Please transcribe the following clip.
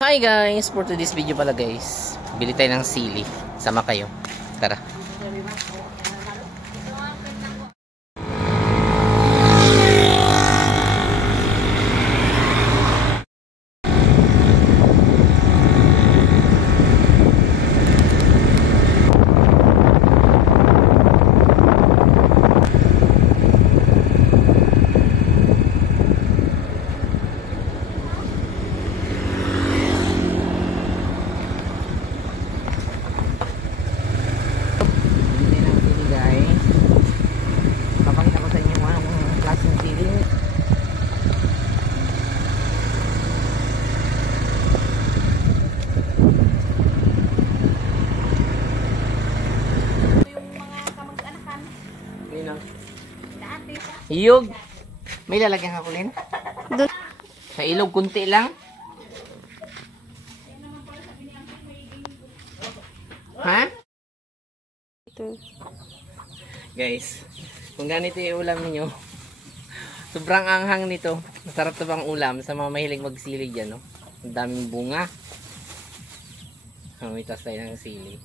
Hi guys! For today's video pala guys, bili tayo ng sili. Sama kayo. Tara. Iyog. May lalagyan ka kulin? Sa ilog kunti lang. Ha? Guys, kung ganito yung ulam niyo, sobrang anghang nito. Masarap to bang ulam sa mga mahilig magsilig dyan, no? Ang daming bunga. May tas tayo ng sili.